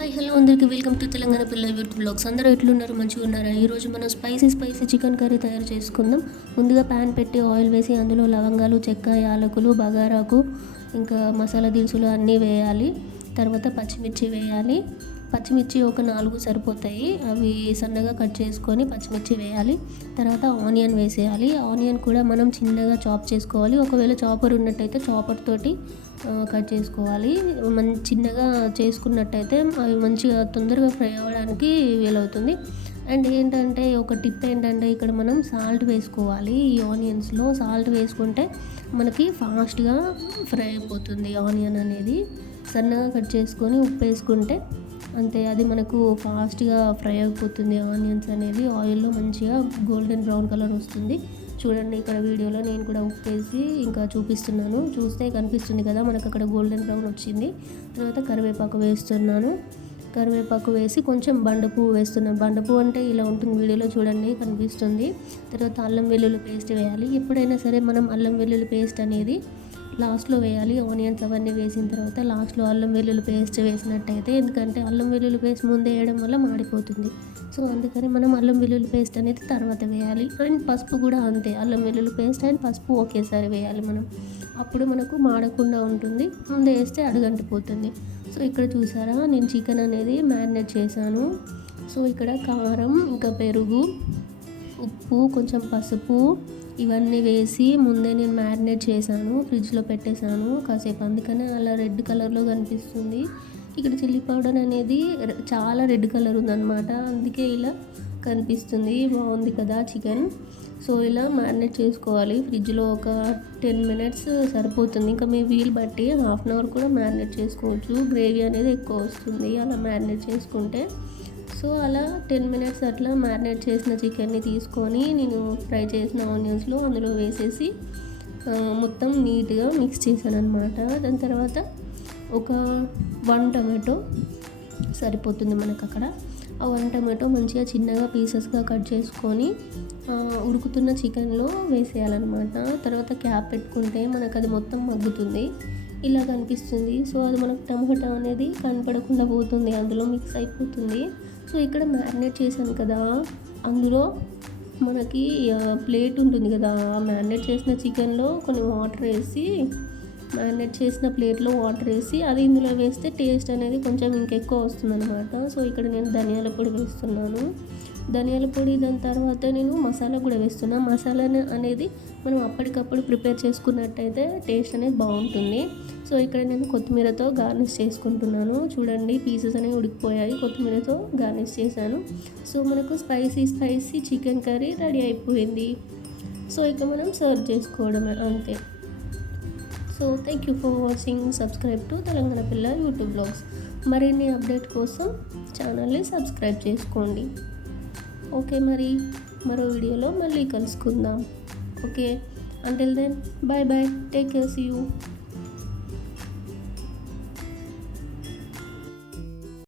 Hi hello అందరికీ welcome to Telangana పిల్ల YouTube blogs. అందరూ ఎట్లున్నారు? మంచిగా ఉన్నారా? ఈరోజు మనం స్పైసీ చికెన్ కర్రీ తయారు చేసుకుందాం. ముందుగా ప్యాన్ పెట్టి ఆయిల్ వేసి అందులో లవంగాలు, చెక్క, యాలకులు, బగారాకు, ఇంకా మసాలా దినుసులు అన్నీ వేయాలి. తర్వాత పచ్చిమిర్చి వేయాలి. పచ్చిమిర్చి ఒక 4 సరిపోతాయి. అవి సన్నగా కట్ చేసుకొని పచ్చిమిర్చి వేయాలి. తర్వాత ఆనియన్ వేసేయాలి. ఆనియన్ కూడా మనం చిన్నగా చాప్ చేసుకోవాలి. ఒకవేళ చాపర్ ఉన్నట్టయితే చాపర్ తోటి కట్ చేసుకోవాలి. చిన్నగా చేసుకున్నట్టయితే అవి మంచిగా తొందరగా ఫ్రై అవ్వడానికి వీలవుతుంది. అండ్ ఏంటంటే ఒక టిప్ ఏంటంటే ఇక్కడ మనం సాల్ట్ వేసుకోవాలి. ఈ ఆనియన్స్లో సాల్ట్ వేసుకుంటే మనకి ఫాస్ట్గా ఫ్రై అయిపోతుంది. ఆనియన్ అనేది సన్నగా కట్ చేసుకొని ఉప్పు వేసుకుంటే అంతే, అది మనకు ఫాస్ట్గా ఫ్రై అయిపోతుంది. ఆనియన్స్ అనేది ఆయిల్లో మంచిగా గోల్డెన్ బ్రౌన్ కలర్ వస్తుంది. చూడండి, ఇక్కడ వీడియోలో నేను కూడా ఉప్పు వేసి ఇంకా చూపిస్తున్నాను. చూస్తే కనిపిస్తుంది కదా మనకు అక్కడ గోల్డెన్ బ్రౌన్ వచ్చింది. తర్వాత కరివేపాకు వేస్తున్నాను. కరివేపాకు వేసి కొంచెం బండపువ్వు వేస్తున్నాను. బండపువ్వు అంటే ఇలా ఉంటుంది, వీడియోలో చూడండి కనిపిస్తుంది. తర్వాత అల్లం వెల్లుల్లి పేస్ట్ వేయాలి. ఎప్పుడైనా సరే మనం అల్లం వెల్లుల్లి పేస్ట్ అనేది లాస్ట్లో వేయాలి. ఆనియన్స్ అవన్నీ వేసిన తర్వాత లాస్ట్లో అల్లం వెల్లుల్లి పేస్ట్ వేసినట్టయితే, ఎందుకంటే అల్లం వెల్లుల్లి పేస్ట్ ముందే వేయడం వల్ల మాడిపోతుంది. సో అందుకని మనం అల్లం వెల్లుల్లి పేస్ట్ అనేది తర్వాత వేయాలి. అండ్ పసుపు కూడా అంతే, అల్లం వెల్లుల్లి పేస్ట్ అండ్ పసుపు ఒకేసారి వేయాలి మనం. అప్పుడు మనకు మాడకుండా ఉంటుంది. ముందే వేస్తే అడుగంటిపోతుంది. సో ఇక్కడ చూసారా, నేను చికెన్ అనేది మ్యారినేట్ చేశాను. సో ఇక్కడ కారం, ఇంకా పెరుగు, ఉప్పు, కొంచెం పసుపు ఇవన్నీ వేసి ముందే నేను మ్యారినేట్ చేశాను. ఫ్రిడ్జ్లో పెట్టేశాను కాసేపు, అందుకనే అలా రెడ్ కలర్లో కనిపిస్తుంది. ఇక్కడ చిల్లీ పౌడర్ అనేది చాలా రెడ్ కలర్ ఉందన్నమాట, అందుకే ఇలా కనిపిస్తుంది. బాగుంది కదా చికెన్. సో ఇలా మ్యారినేట్ చేసుకోవాలి. ఫ్రిడ్జ్లో ఒక 10 మినిట్స్ సరిపోతుంది. ఇంకా మీ వీలు బట్టి హాఫ్ అన్ అవర్ కూడా మ్యారినేట్ చేసుకోవచ్చు. గ్రేవీ అనేది ఎక్కువ వస్తుంది అలా మ్యారినేట్ చేసుకుంటే. సో అలా 10 మినిట్స్ అట్లా మ్యారినేట్ చేసిన చికెన్ని తీసుకొని నేను ఫ్రై చేసిన ఆనియన్స్లో అందులో వేసేసి మొత్తం నీట్గా మిక్స్ చేశాను అనమాట. దాని తర్వాత ఒక 1 టమాటో సరిపోతుంది మనకు అక్కడ. ఆ 1 టమాటో మంచిగా చిన్నగా పీసెస్గా కట్ చేసుకొని ఉడుకుతున్న చికెన్లో వేసేయాలన్నమాట. తర్వాత క్యాప్ పెట్టుకుంటే మనకు అది మొత్తం మగ్గుతుంది. ఇలా కనిపిస్తుంది. సో అది మనకు టమాటో అనేది కనపడకుండా పోతుంది, అందులో మిక్స్ అయిపోతుంది. సో ఇక్కడ మ్యారినేట్ చేశాను కదా, అందులో మనకి ప్లేట్ ఉంటుంది కదా, మ్యారినేట్ చేసిన చికెన్లో కొన్ని వాటర్ వేసి, మ్యారినేట్ చేసిన ప్లేట్లో వాటర్ వేసి అది ఇందులో వేస్తే టేస్ట్ అనేది కొంచెం ఇంకెక్కువ వస్తుంది అనమాట. సో ఇక్కడ నేను ధనియాల పొడి వేస్తున్నాను. ధనియాల పొడి, దాని తర్వాత నేను మసాలా కూడా వేస్తున్నాను. మసాలా అనేది మనం అప్పటికప్పుడు ప్రిపేర్ చేసుకున్నట్టయితే టేస్ట్ అనేది బాగుంటుంది. సో ఇక్కడ నేను కొత్తిమీరతో గార్నిష్ చేసుకుంటున్నాను. చూడండి, పీసెస్ అనేవి ఉడికిపోయాయి, కొత్తిమీరతో గార్నిష్ చేశాను. సో మనకు స్పైసీ చికెన్ కర్రీ రెడీ అయిపోయింది. సో ఇక మనం సర్వ్ చేసుకోవడమే, అంతే. So thank you for watching. Subscribe to Telangana పిల్ల యూట్యూబ్ బ్లాగ్స్. మరిన్ని అప్డేట్ కోసం ఛానల్ని సబ్స్క్రైబ్ చేసుకోండి. ఓకే, మరి మరో వీడియోలో మళ్ళీ కలుసుకుందాం. Okay, until then bye bye, take care, see you.